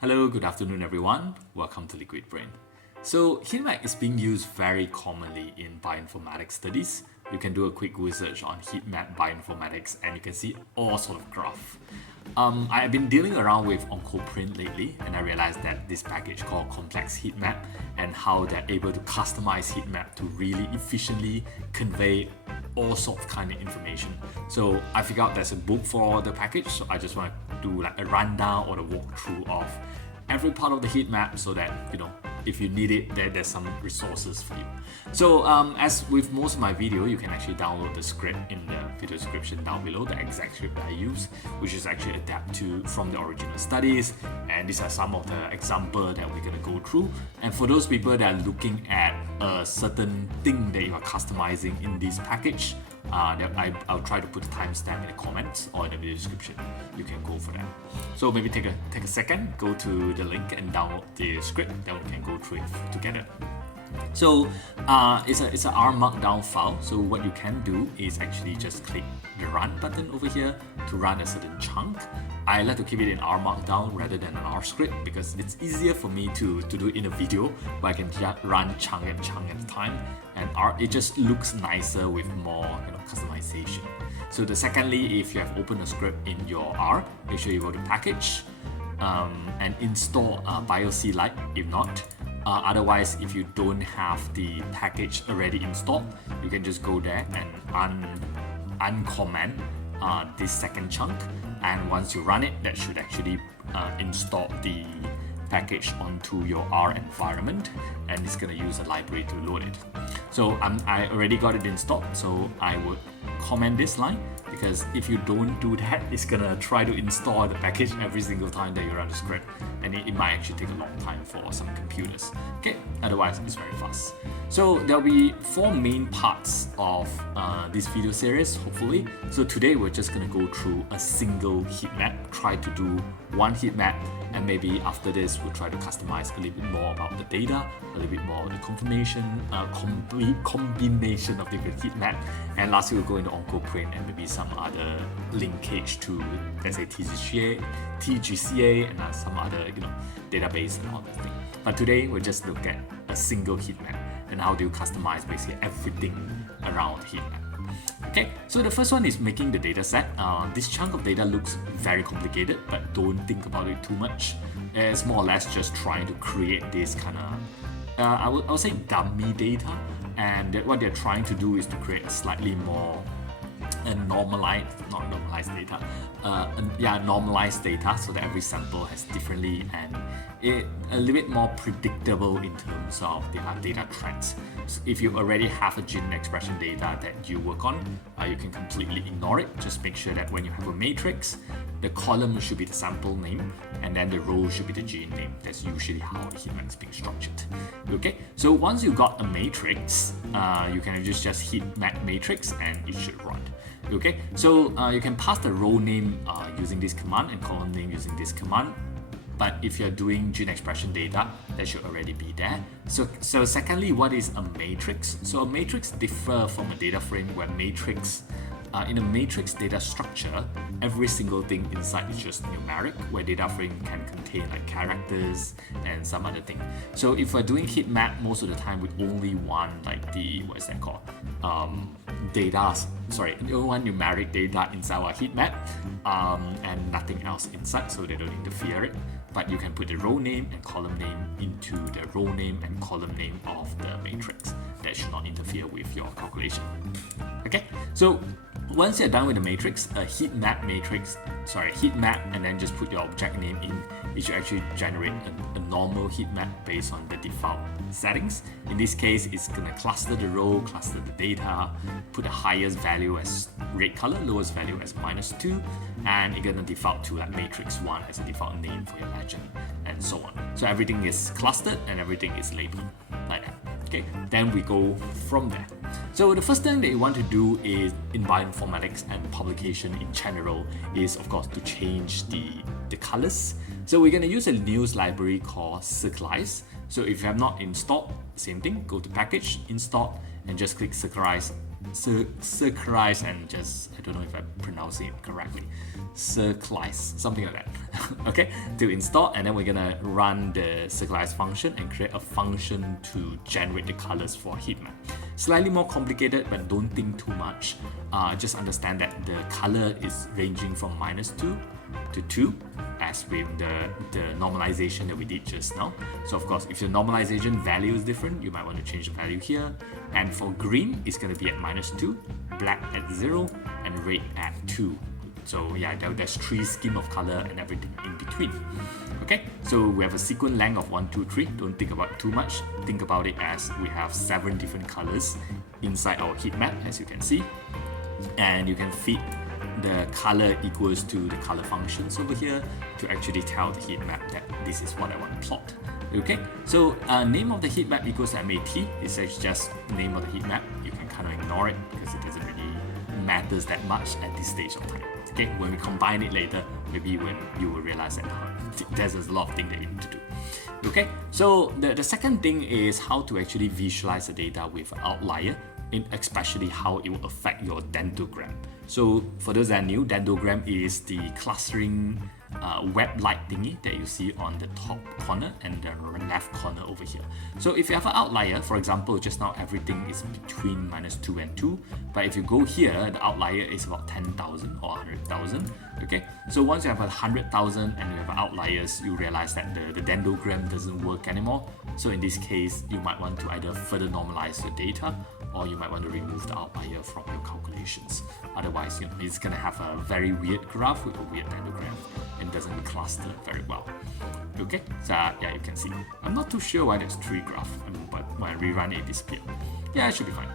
Hello, good afternoon everyone. Welcome to Liquid Brain. So heatmap is being used very commonly in bioinformatics studies. You can do a quick research on heatmap bioinformatics and you can see all sort of graph. I've been dealing around with oncoprint lately and I realized that this package called ComplexHeatMap and how they're able to customize heatmap to really efficiently convey all sorts of kind of information. So I figured out there's a book for the package, so I just want to do like a rundown or a walkthrough of every part of the heat map so that, if you need it, there's some resources for you. So as with most of my video, you can actually download the script in the video description down below, the exact script that I use, which is actually adapted from the original studies. And these are some of the examples that we're going to go through. And for those people that are looking at a certain thing that you are customizing in this package, I'll try to put a timestamp in the comments or in the video description. You can go for that. So maybe take a second, go to the link and download the script, then we can go through it together. So it's an R markdown file. So what you can do is actually just click the run button over here to run a certain chunk. I like to keep it in R markdown rather than an R script because it's easier for me to do it in a video where I can just run chunk at a time, and it just looks nicer with more customization. So secondly, if you have opened a script in your R, make sure you go to package and install BioC Lite if not. Otherwise, if you don't have the package already installed, you can just go there and uncomment this second chunk, and once you run it, that should actually install the package onto your R environment, and it's going to use a library to load it. So I already got it installed, so I would comment this line, because if you don't do that, it's going to try to install the package every single time that you run the script, and it might actually take a long time for some computers. Okay, otherwise it's very fast. So there'll be 4 main parts of this video series, hopefully. So today we're just going to go through a single heat map, try to do one heat map, and maybe after this we'll try to customize a little bit more about the data, a little bit more of the confirmation, combination of different heat map, and lastly we'll go into oncoprint and maybe some other linkage to, let's say, TGCA and some other database and all that thing. But today we'll just look at a single heat map and how do you customize basically everything around heat map. Okay, so the first one is making the data set. This chunk of data looks very complicated, but don't think about it too much. It's more or less just trying to create this kind of, I would say dummy data, and what they're trying to do is to create a slightly more normalized data, so that every sample has differently and a little bit more predictable in terms of the data trends. So if you already have a gene expression data that you work on, you can completely ignore it. Just make sure that when you have a matrix, the column should be the sample name and then the row should be the gene name. That's usually how the heat map is being structured. Okay, so once you got a matrix, you can just heat map matrix and it should run. Okay, so you can pass the row name using this command and column name using this command. But if you're doing gene expression data, that should already be there. So secondly, what is a matrix? So a matrix differs from a data frame, where in a matrix data structure, every single thing inside is just numeric, where data frame can contain like characters and some other thing. So if we're doing heat map, most of the time we only want like the, what is that called? We only want numeric data inside our heat map and nothing else inside, so they don't interfere it. But you can put the row name and column name into the row name and column name of the matrix. That should not interfere with your calculation. Okay, so once you're done with the matrix, a heat map, and then just put your object name in, it should actually generate a normal heat map based on the default settings. In this case, it's gonna cluster the row, cluster the data, put the highest value as red color, lowest value as -2, and it's gonna default to like matrix 1 as a default name for your legend, and so on. So everything is clustered and everything is labeled like that. Okay, then we go from there. So the first thing that you want to do is in bioinformatics and publication in general is, of course, to change the colors. So we're going to use a news library called Circleize. So if you have not installed, same thing, go to package, install, and just click Circleize circleize and just, I don't know if I'm pronouncing it correctly, circleize, something like that. Okay, to install, and then we're gonna run the circleize function and create a function to generate the colors for heatmap. Slightly more complicated, but don't think too much. Just understand that the color is ranging from -2 to 2, as with the normalization that we did just now. So of course, if your normalization value is different, you might want to change the value here. And for green, it's going to be at -2, black at 0, and red at 2. So yeah, there's 3 scheme of color and everything in between. Okay, so we have a sequence length of 1, 2, 3. Don't think about it too much. Think about it as we have 7 different colors inside our heat map, as you can see. And you can feed the color equals to the color functions over here to actually tell the heat map that this is what I want to plot. Okay, so name of the heat map equals MAT. It's actually just name of the heat map. You can kind of ignore it because it doesn't really matters that much at this stage of time. Okay, when we combine it later, maybe when you will realize that there's a lot of things that you need to do. Okay, so the second thing is how to actually visualize the data with outlier, especially how it will affect your dendrogram. So for those that are new, dendrogram is the clustering web-like thingy that you see on the top corner and the left corner over here. So if you have an outlier, for example, just now everything is between -2 and 2, but if you go here, the outlier is about 10,000 or 100,000. Okay, so once you have 100,000 and you have outliers, you realize that the dendrogram doesn't work anymore. So in this case, you might want to either further normalize your data, or you might want to remove the outlier from your calculations. Otherwise, it's going to have a very weird graph with a weird dendrogram and doesn't cluster very well. Okay, so yeah, you can see. I'm not too sure why there's 3 graphs, but when I rerun it disappeared. Yeah, it should be fine.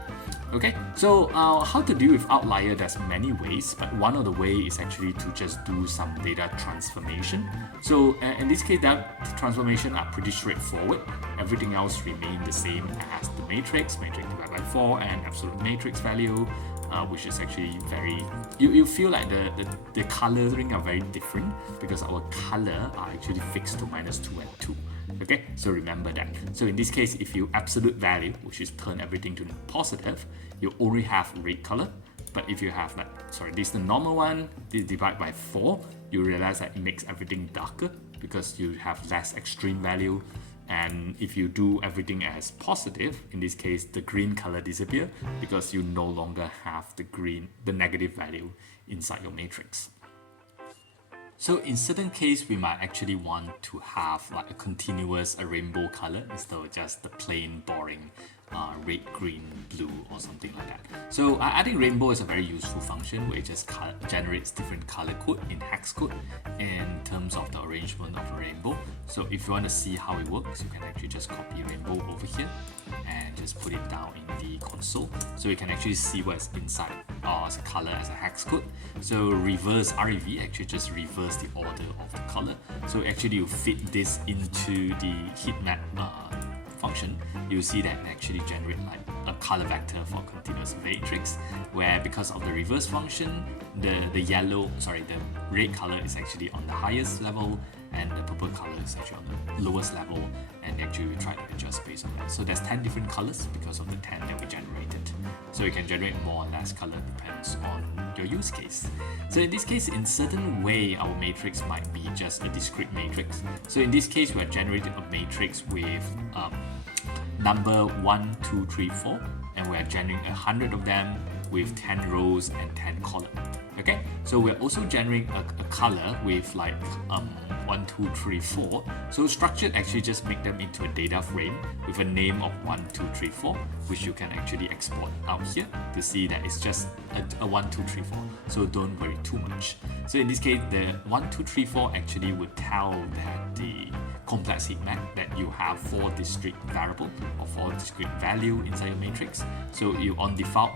Okay, so how to deal with outlier, there's many ways, but one of the way is actually to just do some data transformation. So in this case, that transformation are pretty straightforward. Everything else remain the same as the matrix divided by 4 and absolute matrix value, which is actually very, you feel like the coloring are very different because our color are actually fixed to -2 and 2. Okay, so remember that. So in this case, if you absolute value, which is turn everything to positive, you only have red color. But if you have this is the normal one, this divide by 4, you realize that it makes everything darker because you have less extreme value. And if you do everything as positive, in this case, the green color disappear because you no longer have the negative value inside your matrix. So in certain case, we might actually want to have like a continuous rainbow color instead of just the plain boring red, green, blue or something like that. So I think rainbow is a very useful function where it just generates different color code in hex code in terms of the arrangement of a rainbow. So if you want to see how it works, you can actually just copy rainbow over here and just put it down in the console so you can actually see what's inside as a color as a hex code. So reverse REV actually just reverse the order of the color. So actually you fit this into the heatmap function, you'll see that it actually generate like a color vector for continuous matrix, where because of the reverse function, the red color is actually on the highest level and the purple color is actually on the lowest level, and actually we try to adjust based on that. So there's 10 different colors because of the 10 that we generated. So you can generate more or less color depends on your use case. So in this case, in certain way, our matrix might be just a discrete matrix. So in this case, we are generating a matrix with number 1, 2, 3, 4, and we are generating 100 of them with 10 rows and 10 columns. Okay, so we're also generating a color with like 1, 2, 3, 4. So structured actually just make them into a data frame with a name of 1, 2, 3, 4, which you can actually export out here to see that it's just a 1, 2, 3, 4. So don't worry too much. So in this case, the 1, 2, 3, 4 actually would tell that the complex heat map that you have 4 discrete variable or 4 discrete value inside your matrix. So you on default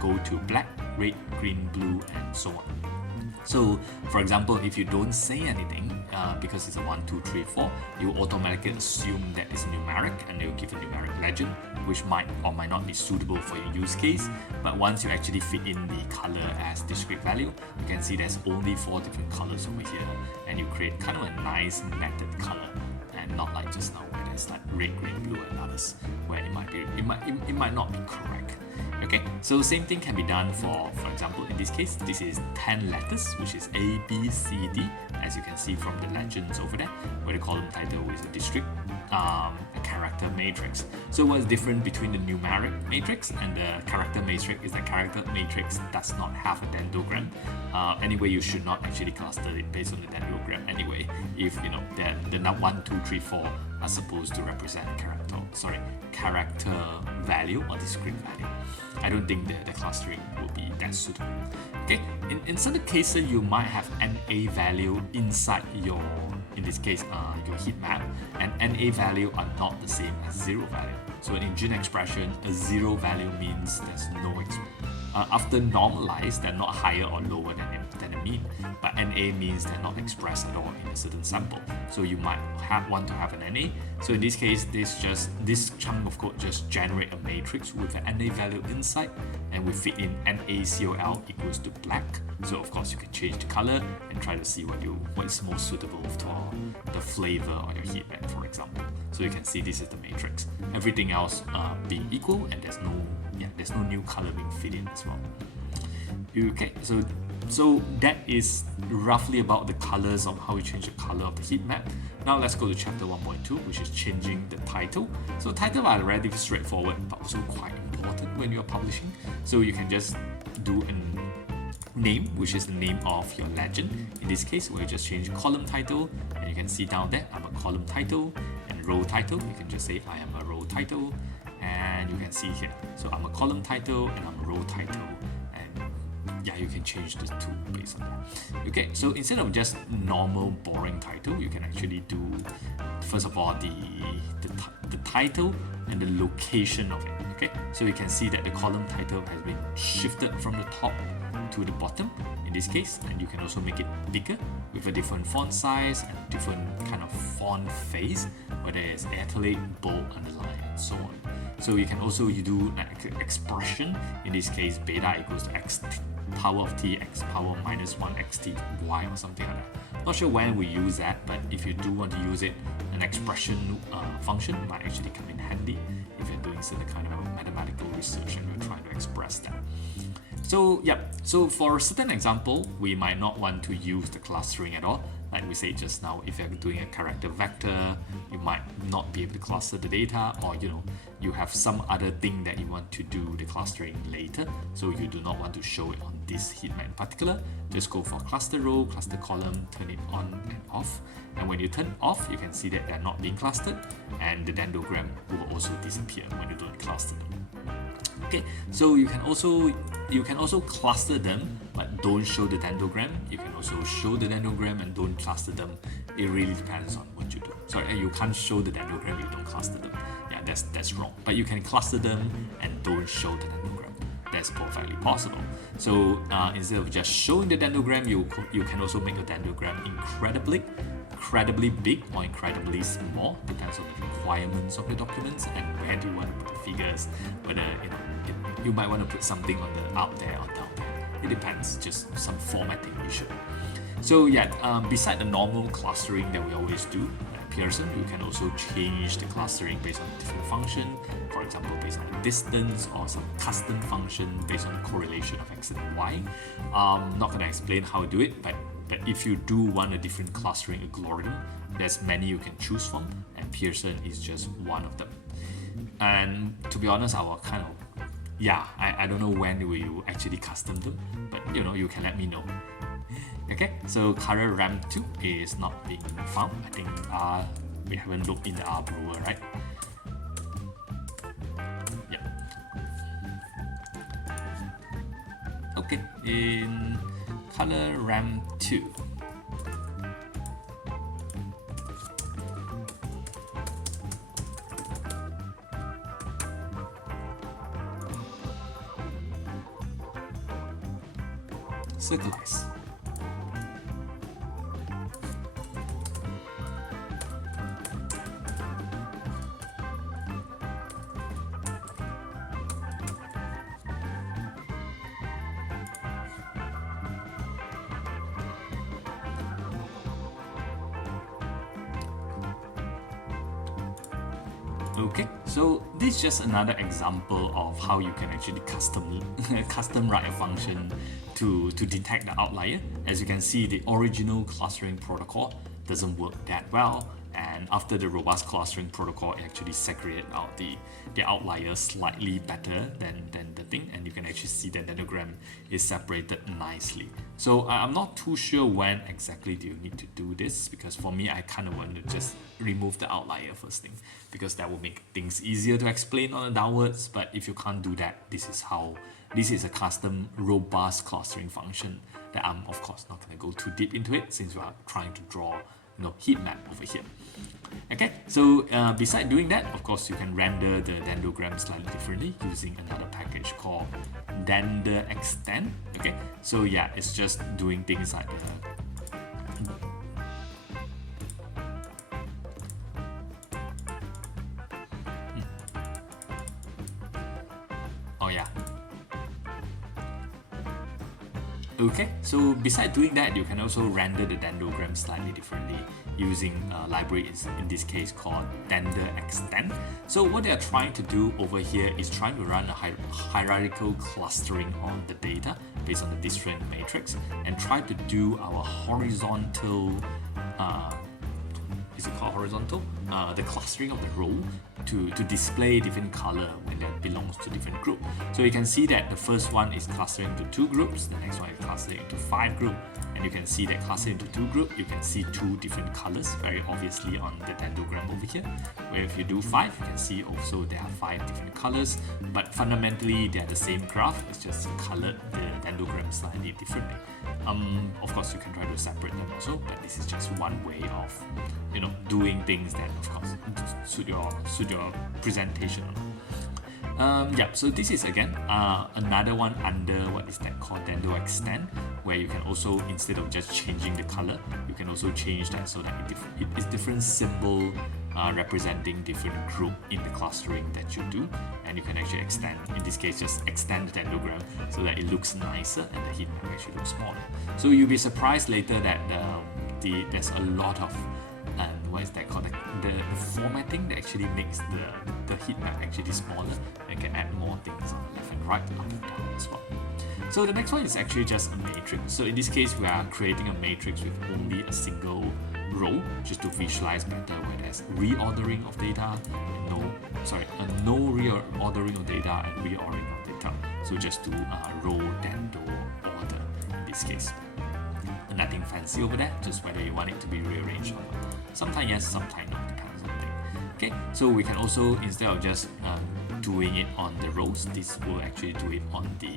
go to black, red, green, blue, and so on. So for example, if you don't say anything, because it's a 1, 2, 3, 4, you automatically assume that it's numeric and they'll give a numeric legend, which might or might not be suitable for your use case. But once you actually fit in the color as discrete value, you can see there's only 4 different colors over here, and you create kind of a nice netted color and not like just now where there's ones like red, green, blue, and others, where it might not be correct. Okay, so same thing can be done for example, in this case, this is 10 letters, which is A, B, C, D, as you can see from the legends over there, where the column title is a district, a character matrix. So what's different between the numeric matrix and the character matrix is that character matrix does not have a dendrogram. Anyway, you should not actually cluster it based on the dendrogram anyway, if you know that the 1, 2, 3, 4 are supposed to represent character value or discrete value. I don't think the clustering will be that suitable. Okay, in certain cases you might have NA value inside your, in this case, your heat map, and NA value are not the same as 0 value. So in gene expression, a 0 value means there's no after normalized, they're not higher or lower than a mean, but NA means they're not expressed at all in a certain sample. So you might want to have an NA. So in this case, this chunk of code just generate a matrix with an NA value inside, and we fit in NaCOL equals to black. So of course you can change the color and try to see what is most suitable for the flavor on your heat map, for example. So you can see this is the matrix. Everything else being equal, and there's no new color being fit in as well. Okay, so that is roughly about the colors of how we change the color of the heat map. Now let's go to chapter 1.2, which is changing the title. So title are relatively straightforward, but also quite important when you're publishing. So you can just do a name, which is the name of your legend. In this case, we'll just change column title, and you can see down there, I'm a column title, and row title, you can just say I am a row title, and you can see here. So I'm a column title and I'm a row title, and yeah, you can change the two based on that. Okay, so instead of just normal boring title, you can actually do, first of all, the title and the location of it. Okay, so you can see that the column title has been shifted from the top to the bottom in this case, and you can also make it bigger with a different font size and different kind of font phase, whether it's italic, bold, underline, and so on. So you can also do an expression, in this case beta equals to x power of t x power minus 1 xt y or something like that. Not sure when we use that, but if you do want to use it, an expression function might actually come in handy if you're doing some kind of mathematical research and you're trying to express that. So yeah, so for a certain example, we might not want to use the clustering at all. Like we said just now, if you're doing a character vector, you might not be able to cluster the data, or you have some other thing that you want to do the clustering later, so you do not want to show it on this heat map in particular. Just go for cluster row, cluster column, turn it on and off, and when you turn off, you can see that they're not being clustered, and the dendrogram will also disappear when you don't cluster them. Okay, so you can also cluster them, but don't show the dendrogram. You can also show the dendrogram and don't cluster them. It really depends on what you do. Sorry, you can't show the dendrogram if you don't cluster them. Yeah, that's wrong. But you can cluster them and don't show the dendrogram. That's perfectly possible. So instead of just showing the dendrogram, you can also make a dendrogram incredibly big or incredibly small, depends on the requirements of the documents and where do you want to put the figures, whether you might want to put something on the up there or down there. It depends, just some formatting issue. So yeah, beside the normal clustering that we always do at Pearson, you can also change the clustering based on a different function. For example, based on the distance, or some custom function based on the correlation of x and y. Not going to explain how to do it, but if you do want a different clustering algorithm, there's many you can choose from, and Pearson is just one of them. And to be honest, I don't know when we will actually custom them, but you can let me know. Okay, so current RAM 2 is not being found. I think we haven't looked in the R brewer, right? Yeah. Okay, in color RAM 2. Circleize. Okay, so this is just another example of how you can actually custom write a function to detect the outlier. As you can see, the original clustering protocol doesn't work that well, and after the robust clustering protocol, it actually segregated out the outlier slightly better than the thing, and you can actually see that the dendrogram is separated nicely. So I'm not too sure when exactly do you need to do this, because for me, I kind of want to just remove the outlier first thing, because that will make things easier to explain on the downwards. But if you can't do that, this is a custom robust clustering function that I'm of course not going to go too deep into it, since we are trying to draw heat map over here. Okay, so beside doing that, of course, you can render the dendrogram slightly differently using another package called DenderExtend. Okay, so yeah, it's just doing things like oh yeah. Okay, so beside doing that, you can also render the dendrogram slightly differently using a library in this case called DenderExtend. So what they are trying to do over here is trying to run a hierarchical clustering on the data based on the different matrix and try to do our horizontal is it called horizontal? The clustering of the row to display different color when that belongs to different group. So you can see that the first one is clustering into 2 groups, the next one is clustering into 5 groups, and you can see that clustering into 2 groups, you can see 2 different colors very obviously on the dendrogram over here. Where if you do 5, you can see also there are 5 different colors, but fundamentally they are the same graph, it's just colored the dendrogram slightly differently. Of course, you can try to separate them also, but this is just one way of doing things that of course suit your presentation. Yeah, so this is again another one under what is that called DenderExtend, where you can also, instead of just changing the color, you can also change that so that it is different symbol representing different group in the clustering that you do, and you can actually extend, in this case just extend the dendrogram so that it looks nicer and the heat map actually looks smaller. So you'll be surprised later that there's a lot of what is that called, the formatting that actually makes the heat map actually smaller, and can add more things on the left and right, up and down as well. So the next one is actually just a matrix. So in this case, we are creating a matrix with only a single row, just to visualize better where there's reordering of data, no reordering of data and reordering of data. So just do row dendo order in this case. Nothing fancy over there, just whether you want it to be rearranged or not. Sometimes yes, sometimes no, depends on the thing. Okay, so we can also, instead of just doing it on the rows, this will actually do it on the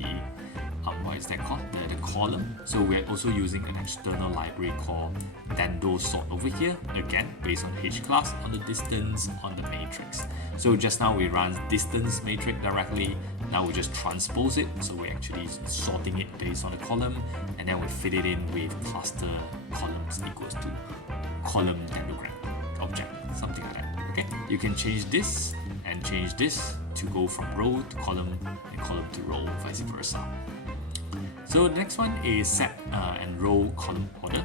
what is that called? The column. So we're also using an external library called DendoSort over here, again based on H class, on the distance, on the matrix. So just now we run distance matrix directly, now we just transpose it, so we're actually sorting it based on the column, and then we fit it in with cluster columns equals to column dendrogram object, something like that. Okay, you can change this and change this to go from row to column and column to row, vice versa. So the next one is set and row column order.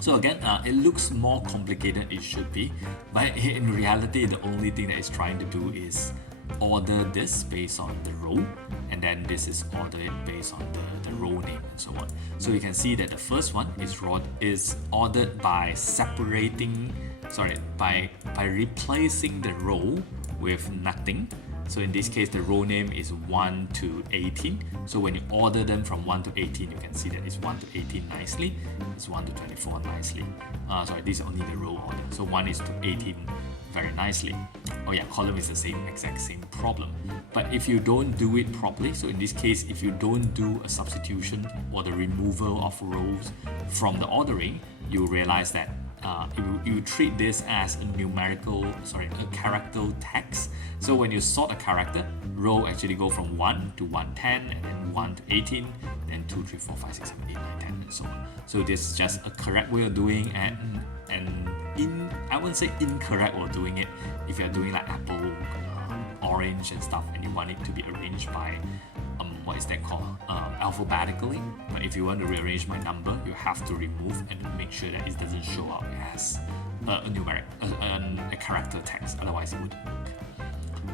So again, it looks more complicated it should be, but in reality, the only thing that it's trying to do is order this based on the row, and then this is ordered based on the row name and so on. So you can see that the first one is ordered by by replacing the row with nothing. So in this case, the row name is 1 to 18. So when you order them from 1 to 18, you can see that it's 1 to 18 nicely. It's 1 to 24 nicely. This is only the row order. So 1 is to 18 very nicely. Oh yeah, column is the exact same problem. But if you don't do it properly, so in this case, if you don't do a substitution or the removal of rows from the ordering, you realize that you treat this as a character text. So when you sort a character, row actually go from 1 to 110, and then 1 to 18, then 2, 3, 4, 5, 6, 7, 8, 9, 10, and so on. So this is just a correct way of doing, and I wouldn't say incorrect way of doing it. If you're doing like apple, orange and stuff, and you want it to be arranged by what is that called, alphabetically. But if you want to rearrange my number, you have to remove and make sure that it doesn't show up as a numeric, a character text. Otherwise, it would work.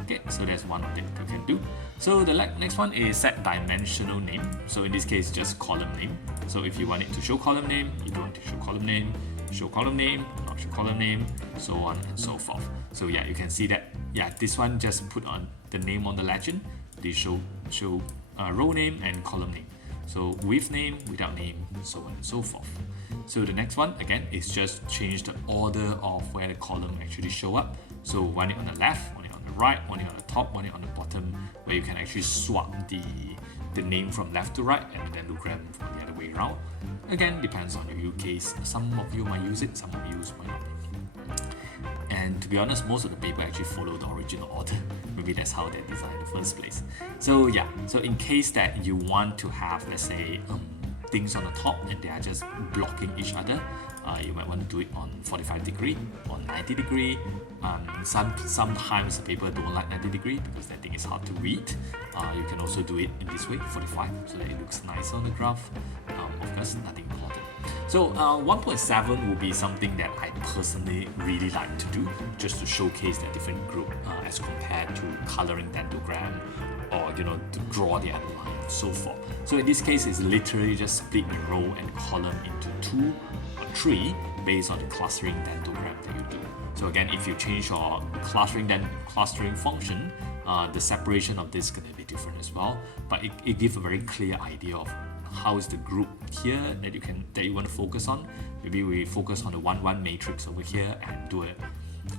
Okay, so that's one of them you can do. So the next one is set dimensional name. So in this case, just column name. So if you want it to show column name, you don't want to show column name, not show column name, so on and so forth. So yeah, you can see that, yeah, this one just put on the name on the legend. They show row name and column name. So with name, without name, so on and so forth. So the next one, again, is just change the order of where the column actually show up. So one it on the left, one it on the right, one it on the top, one it on the bottom, where you can actually swap the name from left to right and then the gram from the other way around. Again, depends on your use case. Some of you might use it, some of you might not. And to be honest, most of the paper actually follow the original order. Maybe that's how they're designed in the first place. So yeah, so in case that you want to have, let's say, things on the top and they are just blocking each other, you might want to do it on 45 degree or 90 degree. Sometimes the paper don't like 90 degree because they think it's hard to read. You can also do it in this way, 45, so that it looks nicer on the graph. Of course, nothing important. So 1.7 will be something that I personally really like to do, just to showcase the different group as compared to coloring dendrogram or to draw the outline and so forth. So in this case, it's literally just split the row and column into 2 or 3 based on the clustering dendrogram that you do. So again, if you change your clustering function, the separation of this is going to be different as well. But it gives a very clear idea of how is the group here that you want to focus on. Maybe we focus on the 1-1 matrix over here and do it,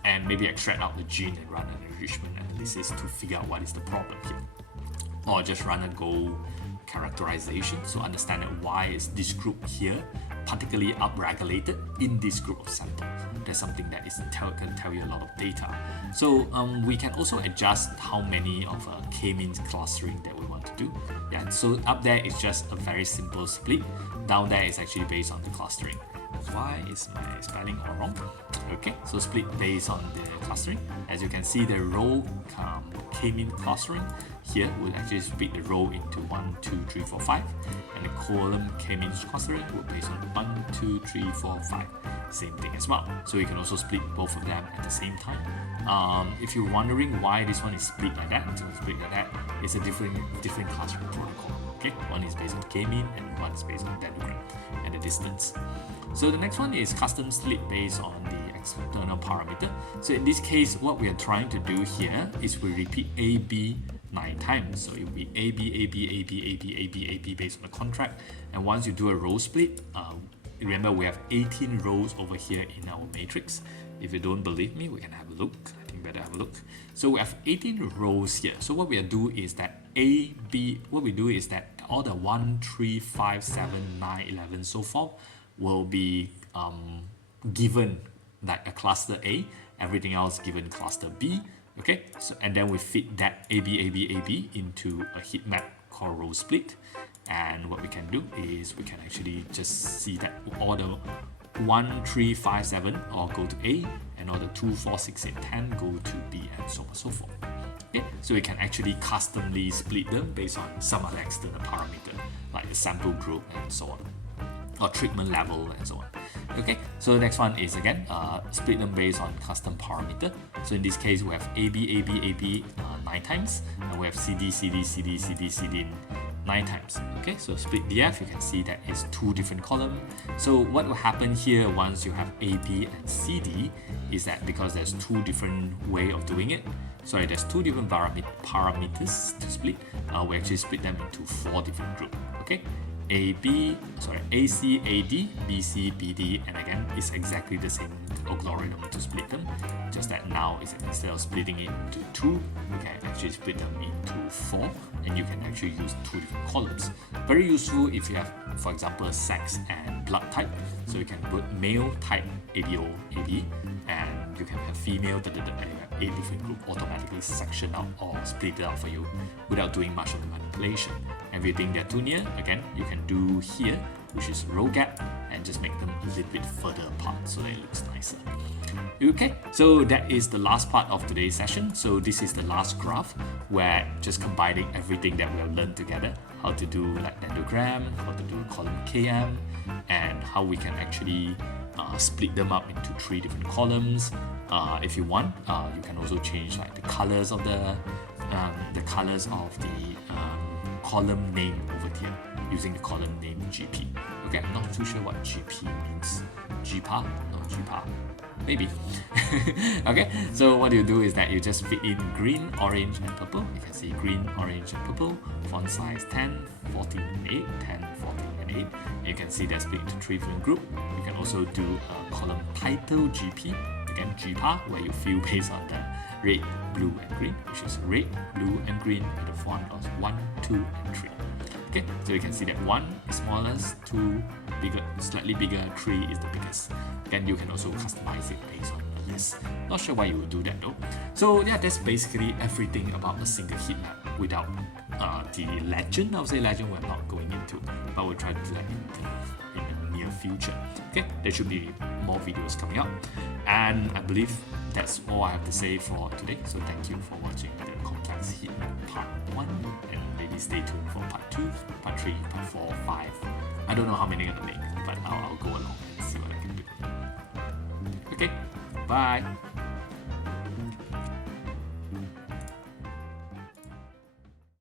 and maybe extract out the gene and run an enrichment analysis to figure out what is the problem here. Or just run a Go characterization, so understand that why is this group here particularly upregulated in this group of sample. That's something that can tell you a lot of data. So we can also adjust how many of k-means clustering that we want to do. Yeah, so up there is just a very simple split. Down there is actually based on the clustering. Why is my spelling all wrong? Okay, so split based on the clustering. As you can see, the row k-mean clustering here will actually split the row into 1, 2, 3, 4, 5, and the column k-mean clustering will based on 1, 2, 3, 4, 5. Same thing as well. So you can also split both of them at the same time. If you're wondering why this one is split like that, it's a different clustering protocol. Okay, one is based on k-mean and one is based on dendrogram and the distance. So the next one is custom split based on the external parameter. So in this case, what we are trying to do here is we repeat AB 9 times. So it will be AB, AB, AB, AB, AB, AB based on the contract. And once you do a row split, remember we have 18 rows over here in our matrix. If you don't believe me, we can have a look. I think better have a look. So we have 18 rows here. So what we do is that all the 1, 3, 5, 7, 9, 11, so forth will be given like a cluster A, everything else given cluster B. Okay, so and then we fit that AB, AB, AB into a heat map called row split. And what we can do is we can actually just see that all the 1, 3, 5, 7 all go to A, and all the 2, 4, 6, 8, 10 go to B, and so on and so forth. Okay, so we can actually customly split them based on some other external parameter like the sample group and so on, or treatment level and so on. Okay, so the next one is again split them based on custom parameter. So in this case, we have AB, AB, AB 9 times, and we have CD, CD, CD, CD, CD 9 times. Okay, so split DF, you can see that is 2 different columns. So what will happen here once you have AB and CD is that because there's 2 different way of doing it, sorry, there's 2 different parameters to split, we actually split them into 4 different groups. Okay, AC, AD, BC, BD, and again, it's exactly the same algorithm to split them, just that now instead of splitting it into 2, you can actually split them into 4, and you can actually use 2 different columns. Very useful if you have, for example, sex and blood type. So you can put male type ABO, AB, and you can have female, and you have 8 different groups automatically section out or split it out for you without doing much of the manipulation. And if you think they're too near, again, you can do here, which is row gap, and just make them a little bit further apart so that it looks nicer. Okay, so that is the last part of today's session. So this is the last graph where just combining everything that we have learned together, how to do like dendrogram, how to do column KM, and how we can actually split them up into 3 different columns. If you want, you can also change like the colors of the column name over here using the column name GP. Okay, I'm not too sure what GP means. GPA? No, GPA. Maybe. Okay, so what you do is that you just fit in green, orange, and purple. You can see green, orange, and purple. Font size 10, 14, and 8, 10, 14, and 8. And you can see they're split into 3 different groups. You can also do a column title GP. Again, GPA, where you fill based on the red, blue, and green, which is red, blue, and green with the font of 1, 2, and 3. Okay, so you can see that 1 is smallest, 2 bigger, slightly bigger, 3 is the biggest. Then you can also customize it based on the list. Not sure why you would do that though. So yeah, that's basically everything about a single heat map without the legend. I would say legend we're not going into, but we'll try to do that in the near future. Okay, there should be more videos coming up. And I believe that's all I have to say for today. So thank you for watching the Complex Heatmap Part 1. And maybe stay tuned for Part 2, Part 3, Part 4, 5. I don't know how many I'm going to make, but I'll go along and see what I can do. Okay, bye.